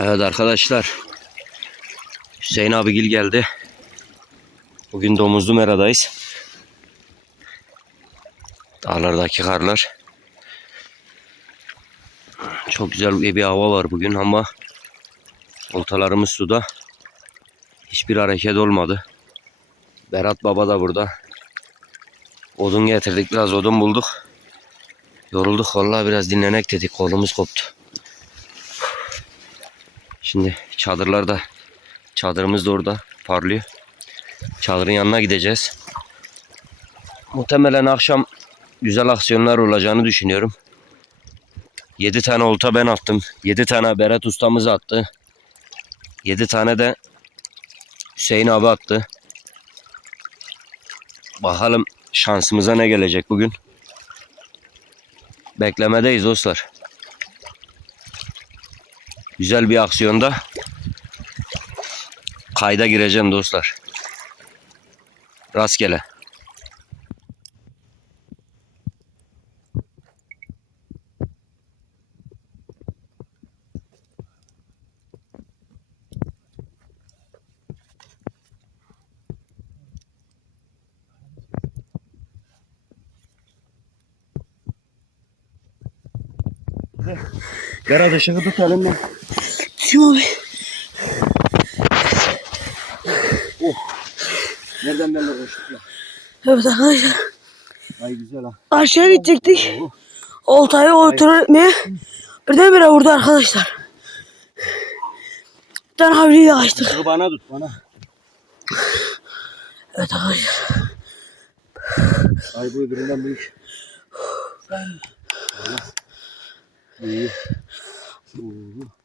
Evet arkadaşlar. Hüseyin abigil geldi. Bugün Domuzlu Mera'dayız. Dağlardaki karlar. Çok güzel bir hava var bugün ama oltalarımız suda. Hiçbir hareket olmadı. Berat Baba da burada. Odun getirdik biraz odun bulduk. Yorulduk vallahi biraz dinlenek dedik kolumuz koptu. Şimdi çadırlar da çadırımız da orada parlıyor. Çadırın yanına gideceğiz. Muhtemelen akşam güzel aksiyonlar olacağını düşünüyorum. 7 tane olta ben attım. 7 tane Berat ustamız attı. 7 tane de Hüseyin abi attı. Bakalım şansımıza ne gelecek bugün. Beklemedeyiz dostlar. Güzel bir aksiyonda kayda gireceğim dostlar. Rastgele. Berat ışığı tut elimle. Tüm abi. Nereden belli koştuk ya? Evet arkadaşlar. Ay güzel ha. Aşağıya gidecektik. Oltayı kontrol etmeye. Birdenbire vurdu arkadaşlar. Bir tane havliyle kaçtık. Işığı bana tut bana. Evet arkadaşlar. Ay bu öbüründen büyük. İyi. Oo.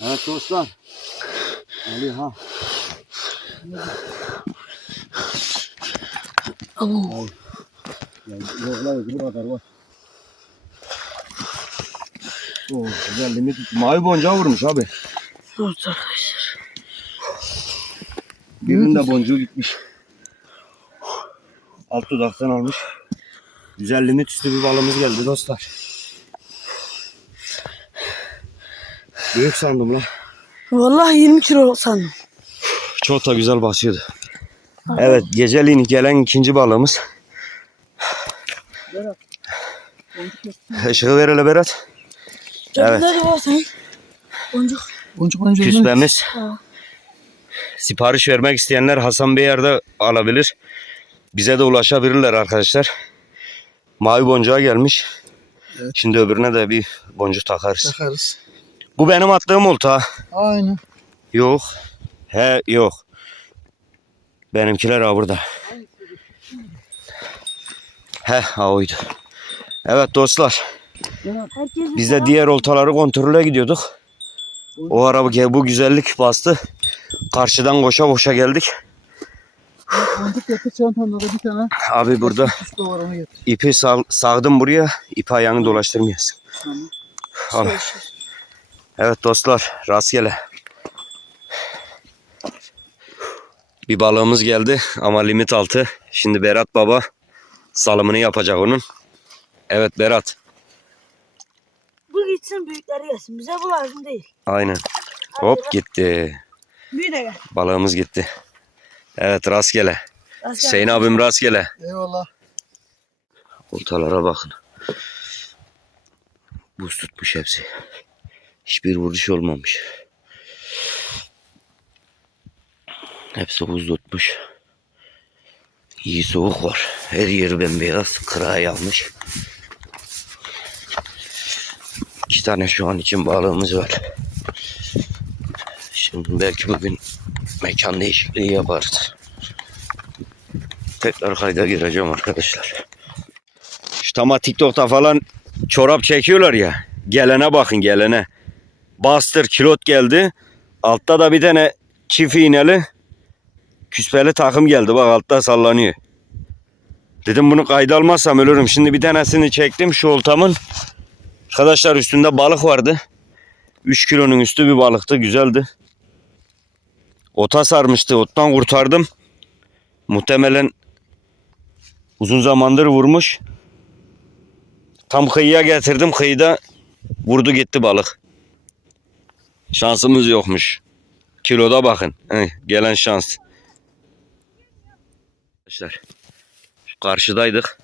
Evet dostlar. Ali ha. Abo. Ya, kadar var. Oo, güzel limit. Mavi boncuğa vurmuş abi. Evet arkadaşlar. Birinin de boncuğu gitmiş. Alt dudaktan almış. Güzel limit üstü bir balımız geldi dostlar. Büyük sandım lan. Vallahi 20 kilo sandım. Çok da güzel basıyordu. Evet geceliğin gelen ikinci balığımız. Işığı ver hele Berat. Evet. Nerede var sen? Boncuk. Boncuk boncuk. Küspemiz. Ha. Sipariş vermek isteyenler Hasan Bey yerde alabilir. Bize de ulaşabilirler arkadaşlar. Mavi boncuğa gelmiş. Evet. Şimdi öbürüne de bir boncuk takarız. Takarız. Bu benim attığım olta. Aynen. Yok. He yok. Benimkiler ha burada. He ha oydu. Evet dostlar. Biz de diğer oltaları kontrole gidiyorduk. O araba bu güzellik bastı. Karşıdan koşa koşa geldik. Abi burada ipi sal- sağdım buraya. İpi ayağını dolaştırmayasın. Tamam. Al. Evet dostlar rastgele. Bir balığımız geldi ama limit altı. Şimdi Berat baba salımını yapacak onun. Evet Berat. Bu gitsin büyükleri gelsin. Bize bu lazım değil. Aynen. Hop gitti. Büyü de gel. Balığımız gitti. Evet rastgele. Rastgele. Hüseyin abim rastgele. Eyvallah. Oltalara bakın. Buz tutmuş hepsi. Hiçbir vuruş olmamış. Hepsi buz tutmuş. İyi soğuk var. Her yeri bembeyaz. Kırağı yanmış. İki tane şu an için balığımız var. Şimdi belki bugün mekan değişikliği yaparız. Tekrar kayda gireceğim arkadaşlar. İşte ama TikTok'ta falan çorap çekiyorlar ya. Gelene bakın gelene. Bastır kilot geldi. Altta da bir tane çift iğneli küspeli takım geldi. Bak altta sallanıyor. Dedim bunu kayda almazsam ölürüm. Şimdi bir tanesini çektim şu oltamın. Arkadaşlar üstünde balık vardı. 3 kilonun üstü bir balıktı. Güzeldi. Ota sarmıştı. Ottan kurtardım. Muhtemelen uzun zamandır vurmuş. Tam kıyıya getirdim. Kıyıda Vurdu gitti balık. Şansımız yokmuş. Kiloda bakın. Heh, gelen şans. Arkadaşlar karşıdaydık.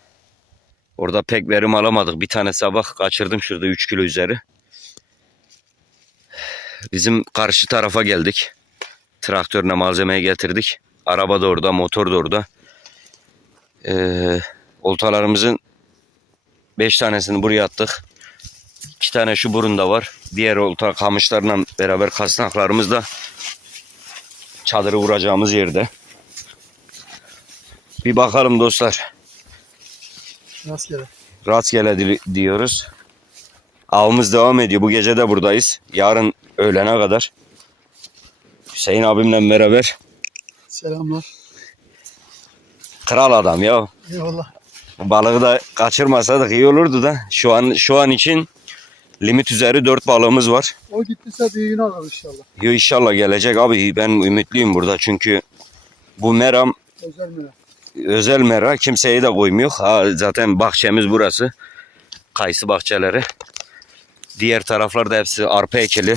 Orada pek verim alamadık. Bir tane sabah kaçırdım şurada 3 kilo üzeri. Bizim karşı tarafa geldik. Traktörle malzemeyi getirdik. Araba da orada, motor da orada. Ee, oltalarımızın 5 tanesini buraya attık. 2 tane şu burunda var. Diğer olta kamışlarla beraber kasnaklarımız da çadırı vuracağımız yerde. Bir bakalım dostlar. Rastgele. Rastgele di- diyoruz. Avımız devam ediyor. Bu gece de buradayız. Yarın öğlene kadar. Hüseyin abimle beraber. Selamlar. Kral adam ya. Eyvallah. Balığı da kaçırmasaydık iyi olurdu da. Şu an şu an için limit üzeri 4 balığımız var. O gittiyse büyüğünü alır inşallah. Yo inşallah gelecek abi. Ben ümitliyim burada çünkü bu meram Özel mi? özel mera kimseyi de koymuyor. Ha, zaten bahçemiz burası. Kayısı bahçeleri. Diğer taraflarda hepsi arpa ekili.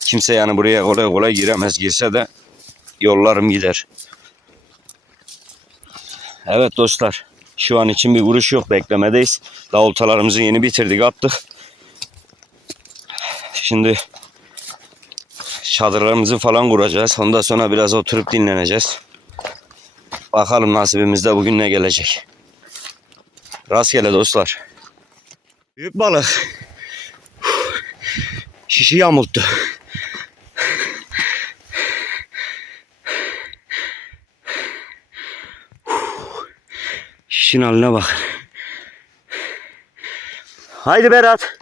Kimse yani buraya kolay kolay giremez. Girse de yollarım gider. Evet dostlar. Şu an için bir vuruş yok. Beklemedeyiz. Daha oltalarımızı yeni bitirdik attık. Şimdi çadırlarımızı falan kuracağız. Ondan sonra biraz oturup dinleneceğiz. Bakalım nasibimizde bugün ne gelecek. Rastgele dostlar. Büyük balık. Şişi yamulttu. Şişin haline bak. Haydi Berat.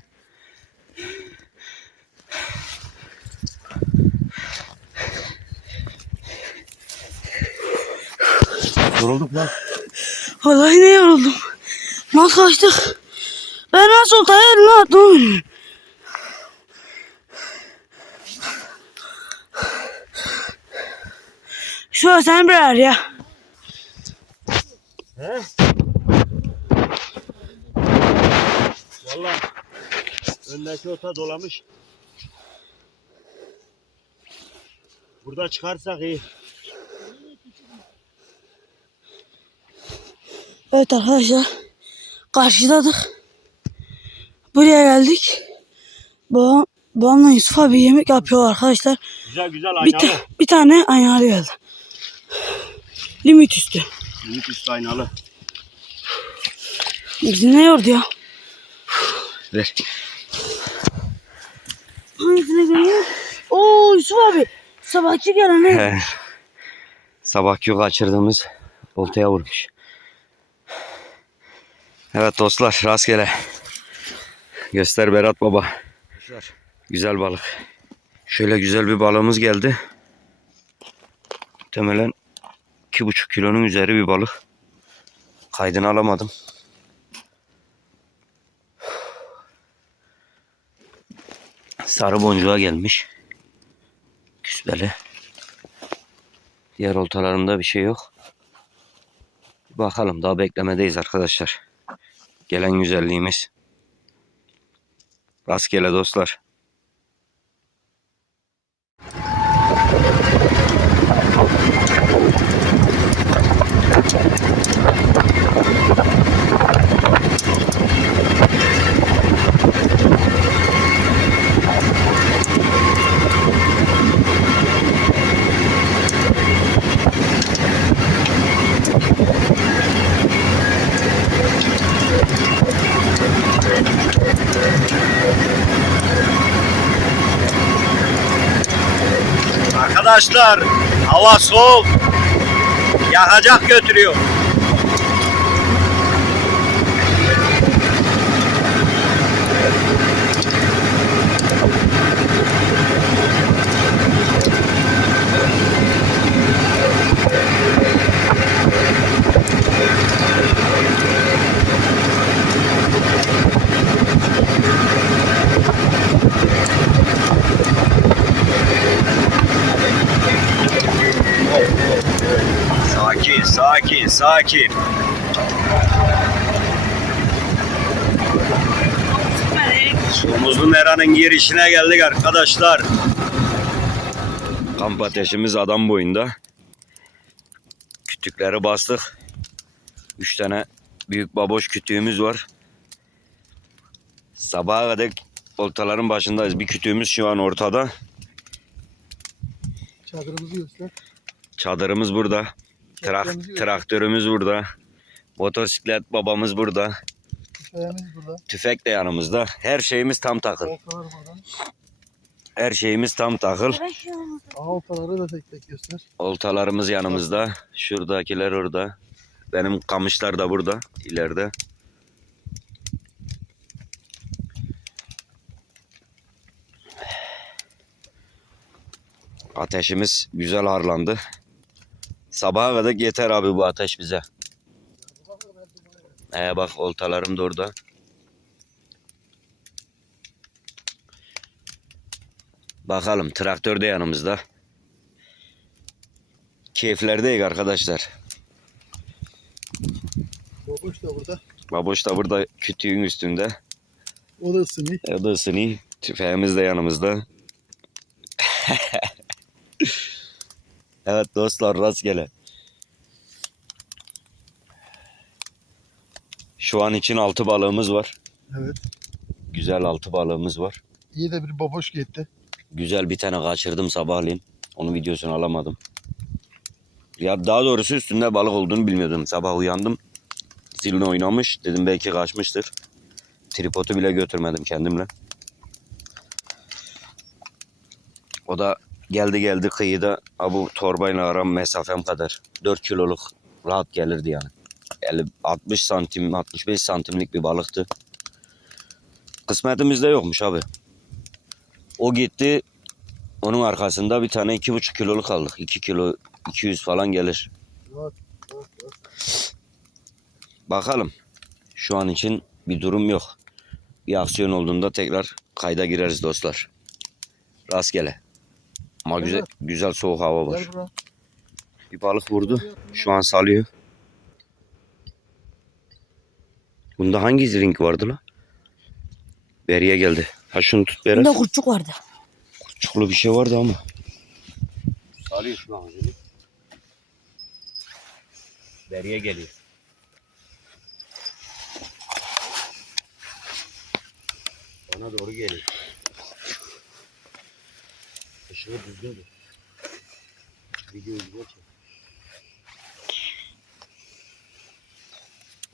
Yorulduk lan. Vallahi ne yoruldum. Nasıl kaçtık? Ben nasıl eline attım. Şu an sen birer ya. Valla öndeki ota dolamış. Burada çıkarsak iyi. Evet arkadaşlar. Karşıdadık. Buraya geldik. Babam, babamla Yusuf abi yemek yapıyor arkadaşlar. Güzel güzel Bir, aynalı. ta- bir tane aynalı geldi. Limit üstü. Ümit üstü aynalı. Bizi ne yordu ya? Ver. Hangisine geliyor? Oo Yusuf abi. Sabahki gelene. He. Sabahki kaçırdığımız oltaya vurmuş. Evet dostlar rastgele. Göster Berat baba. Güzel balık. Şöyle güzel bir balığımız geldi. İki buçuk kilonun üzeri bir balık. Kaydını alamadım. Sarı boncuğa gelmiş. Küsbeli. Diğer oltalarımda bir şey yok. Bakalım daha beklemedeyiz arkadaşlar. Gelen güzelliğimiz. Rastgele dostlar. Arkadaşlar hava soğuk. Yakacak götürüyor. Sakin, sakin. Domuzlu Mera'nın girişine geldik arkadaşlar. Kamp ateşimiz adam boyunda. Kütükleri bastık. Üç tane büyük baboş kütüğümüz var. Sabaha kadar oltaların başındayız. Bir kütüğümüz şu an ortada. Çadırımızı göster. Çadırımız burada. Trak- traktörümüz burada. Motosiklet babamız burada. Tüfeğimiz burada. Tüfek de yanımızda. Her şeyimiz tam takıl. Her şeyimiz tam takıl. Aha, Oltaları da tek tek göster. Oltalarımız yanımızda. Şuradakiler orada. Benim kamışlar da burada. ileride. Ateşimiz güzel harlandı. Sabaha kadar yeter abi bu ateş bize. Ee bak oltalarım da orada. Bakalım traktör de yanımızda. Keyiflerdeyiz arkadaşlar. Boboş da burada. Baboş da burada kütüğün üstünde. O da ısınıyor. O da ısınıyor. Tüfeğimiz de yanımızda. evet dostlar rastgele. Şu an için altı balığımız var. Evet. Güzel altı balığımız var. İyi de bir baboş gitti. Güzel bir tane kaçırdım sabahleyin. Onun videosunu alamadım. Ya daha doğrusu üstünde balık olduğunu bilmiyordum. Sabah uyandım. Zilini oynamış. Dedim belki kaçmıştır. Tripodu bile götürmedim kendimle. O da geldi geldi kıyıda bu torbayla aram mesafem kadar. 4 kiloluk rahat gelirdi yani. Yani 60 santim 65 santimlik bir balıktı. Kısmetimizde yokmuş abi. O gitti. Onun arkasında bir tane iki buçuk kiloluk aldık. 2 kilo 200 falan gelir. Bakalım. Şu an için bir durum yok. Bir aksiyon olduğunda tekrar kayda gireriz dostlar. Rastgele. Ama güzel güzel soğuk hava var. Gel buraya. Bir balık vurdu. Şu an salıyor. Bunda hangi ring vardı la? Beriye geldi. Ha şunu tut Berat. Bunda kurtçuk vardı. Çuklu bir şey vardı ama. Salıyor şunu ağzını. Beriye geliyor. Bana doğru geliyor. Işığı düzgün tut. Videoyu güzel çek.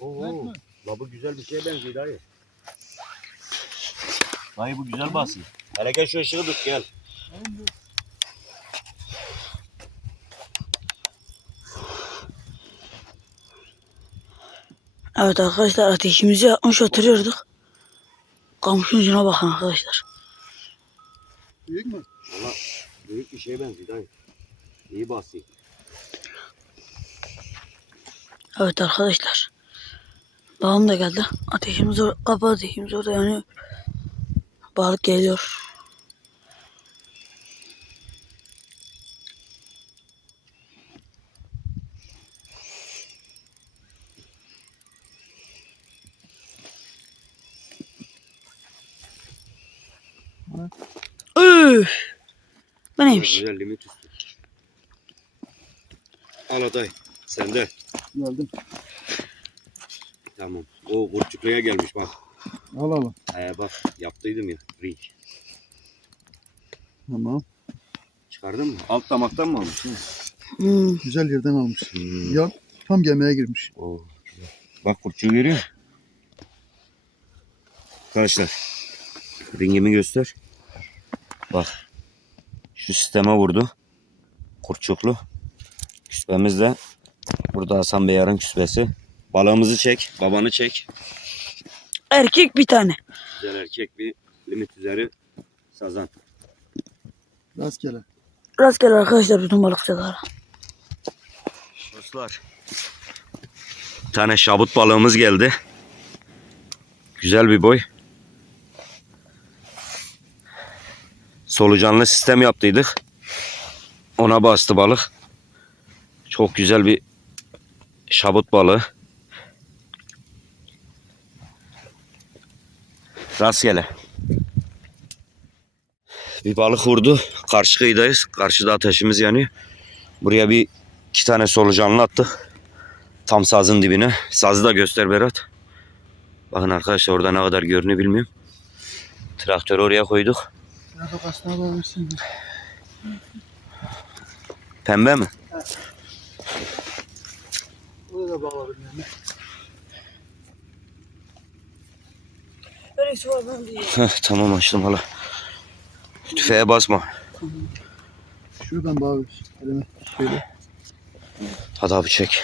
Oo, la bu güzel bir şeye benziyor dayı. Dayı bu güzel basıyor. Hele gel şu ışığı tut gel. Evet arkadaşlar ateşimizi yakmış oturuyorduk. Kamışın ucuna bakın arkadaşlar. Büyük mü? Valla büyük bir şeye benziyor dayı. İyi basıyor. Evet arkadaşlar. Babam da geldi. Ateşimiz or kapı ateşimiz orada yanıyor. Balık geliyor. Üf. Bu neymiş? Güzel limit üstü. Al aday. Sende. Geldim. Tamam. O kurtçukluya gelmiş bak. Al al. Ee, bak yaptıydım ya. Ring. Tamam. Çıkardın mı? Alt damaktan mı almış? Hmm. Güzel yerden almış. Hmm. Ya tam gemiye girmiş. Oo, güzel. Bak kurtçuğu görüyor? Arkadaşlar. Ringimi göster. Bak. Şu sisteme vurdu. Kurtçuklu. Küspemiz de burada Hasan Beyar'ın küspesi. Balığımızı çek. Babanı çek. Erkek bir tane. Güzel erkek bir limit üzeri sazan. Rastgele. Rastgele arkadaşlar bütün balıkçılara. Dostlar. Bir tane şabut balığımız geldi. Güzel bir boy. Solucanlı sistem yaptıydık. Ona bastı balık. Çok güzel bir şabut balığı. Rastgele. Bir balık vurdu. Karşı kıyıdayız. Karşıda ateşimiz yanıyor. Buraya bir iki tane solucanlı attık. Tam sazın dibine. Sazı da göster Berat. Bakın arkadaşlar orada ne kadar görünüyor bilmiyorum. Traktörü oraya koyduk. Kasına bağlamışsın. Pembe mi? Orada da bağladım yani. Öyle var ben diyeyim. Heh, tamam açtım hala. Tüfeğe basma. Şuradan bağlamış. Elime şöyle. Hadi abi çek.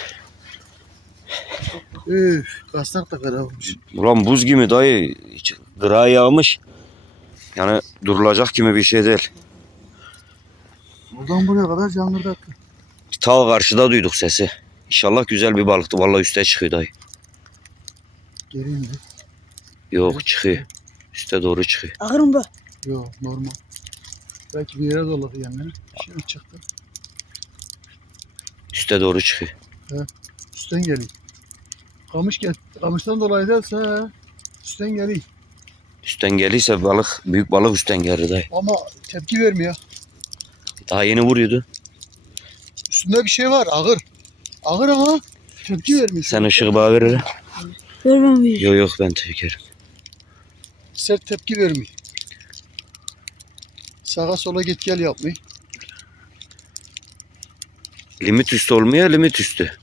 Üf, kasnak da kara olmuş. Ulan buz gibi dayı. Hiç yağmış. Yani durulacak gibi bir şey değil. Buradan buraya kadar cangırdattı. Ta karşıda duyduk sesi. İnşallah güzel bir balıktı. Vallahi üste çıkıyor dayı. Geri indi. Yok çıkıyor. Üste doğru çıkıyor. Ağırım bu. Yok normal. Belki bir yere doladı yani. Şimdi çıktı. Üste doğru çıkıyor. Üstten geliyor. Kamış gel. Kamıştan dolayı değilse he. Üstten geliyor. Üstten gelirse balık, büyük balık üstten gelir dayı. Ama tepki vermiyor. Daha yeni vuruyordu. Üstünde bir şey var ağır. Ağır ama tepki vermiyor. Sen ışığı bana ver hele. Ver ben bir. Yok yok ben tükerim. Sert tepki vermiyor. Sağa sola git gel yapmıyor. Limit üstü olmuyor, limit üstü.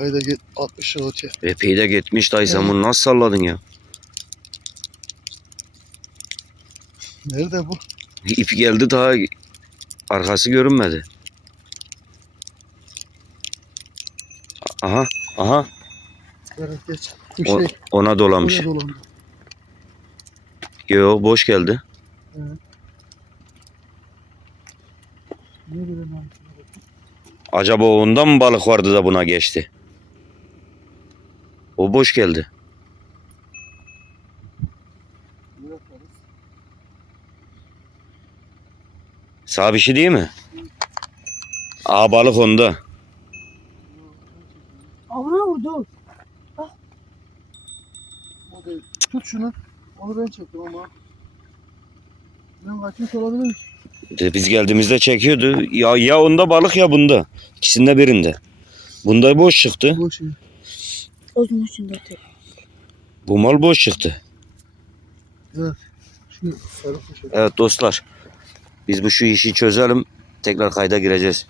Vay da git 60 öte. Epey de gitmiş dayı sen bunu nasıl salladın ya? Nerede bu? İp geldi daha arkası görünmedi. Aha, aha. Berat geç. O- şey. ona dolamış. Oraya dolandı. Yo boş geldi. Lan? Acaba ondan mı balık vardı da buna geçti? O boş geldi. Sağ bir şey değil mi? Aa balık onda. Ağına vurdu. O değil. Tut şunu. Onu ben çektim ama. Ben kaçmış olabilir. De Biz geldiğimizde çekiyordu. Ya ya onda balık ya bunda. İkisinde birinde. Bunda boş çıktı. Bu şey. O zaman şimdi atıyor. Bu mal boş çıktı. Evet. Şu sarı poşet. Evet dostlar. Biz bu şu işi çözelim. Tekrar kayda gireceğiz.